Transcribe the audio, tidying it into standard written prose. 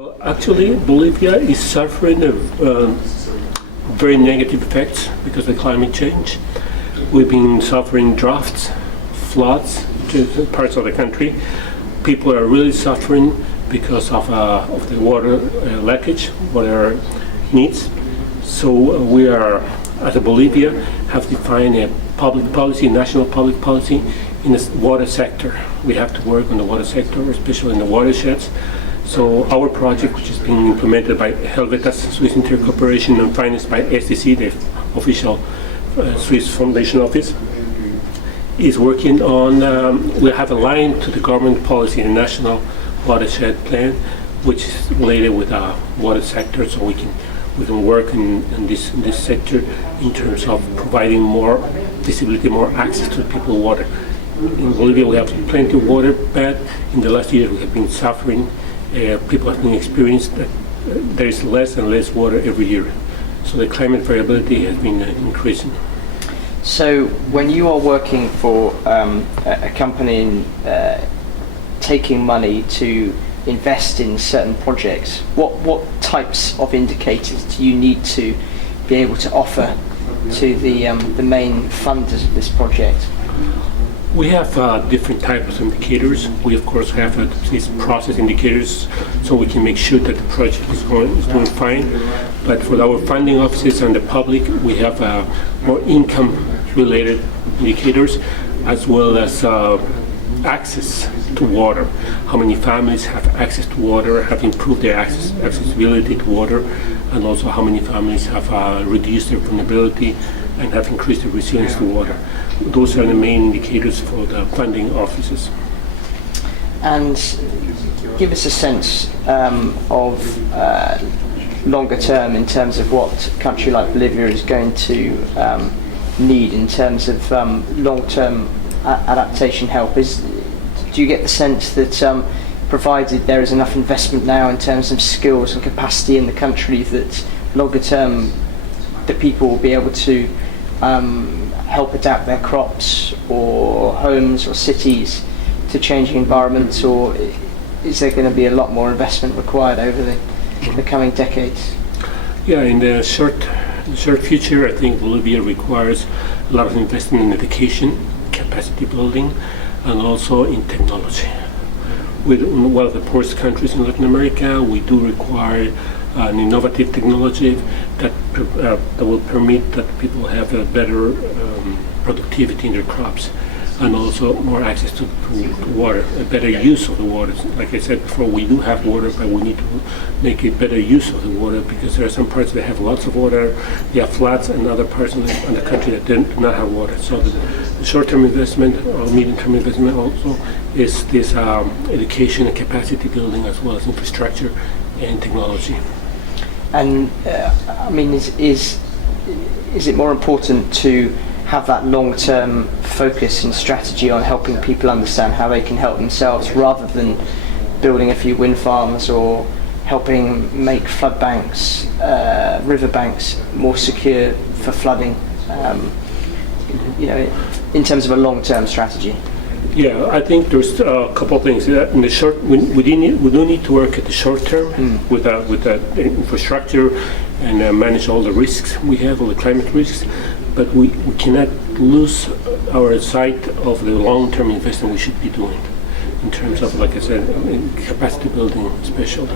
Well, actually, Bolivia is suffering very negative effects because of climate change. We've been suffering droughts, floods in parts of the country. People are really suffering because of the water leakage, water needs. So we are, as a Bolivia, have defined a public policy, national public policy in the water sector. We have to work on the water sector, especially in the watersheds. So our project, which is being implemented by Helvetas Swiss Intercooperation and financed by SDC, the official Swiss Foundation Office, is working on, we have aligned to the government policy, the National Watershed Plan, which is related with the water sector, so we can work in this sector in terms of providing more visibility, more access to people's water. In Bolivia, we have plenty of water, but in the last years we have been suffering. People have been experienced that there is less and less water every year. So the climate variability has been increasing. So when you are working for a company taking money to invest in certain projects, what types of indicators do you need to be able to offer to the main funders of this project? We have different types of indicators. We of course have these process indicators, so we can make sure that the project is doing fine. But for our funding offices and the public, we have more income-related indicators, as well as access to water. How many families have access to water, have improved their accessibility to water, and also how many families have reduced their vulnerability and have increased their resilience to water. Those are the main indicators for the funding offices. And give us a sense of longer term in terms of what a country like Bolivia is going to need in terms of long-term adaptation help. Do you get the sense that provided there is enough investment now in terms of skills and capacity in the country, that longer term the people will be able to help adapt their crops or homes or cities to changing environments, or is there going to be a lot more investment required over the coming decades? Yeah, in the short future, I think Bolivia requires a lot of investment in education, capacity building, and also in technology. With one of the poorest countries in Latin America, we do require an innovative technology that will permit that people have a better productivity in their crops, and also more access to water, a better use of the water. Like I said before, we do have water, but we need to make a better use of the water, because there are some parts that have lots of water, they have floods, and other parts in the country that do not have water. So the short-term investment or medium-term investment also is this education and capacity building, as well as infrastructure and technology. And I mean, is it more important to have that long-term focus and strategy on helping people understand how they can help themselves, rather than building a few wind farms or helping make flood banks, river banks more secure for flooding? In terms of a long-term strategy. Yeah, I think there's a couple of things. In the short, we do need to work at the short term with the infrastructure and manage all the risks we have, all the climate risks. But we cannot lose our sight of the long-term investment we should be doing in terms of, like I said, capacity building especially.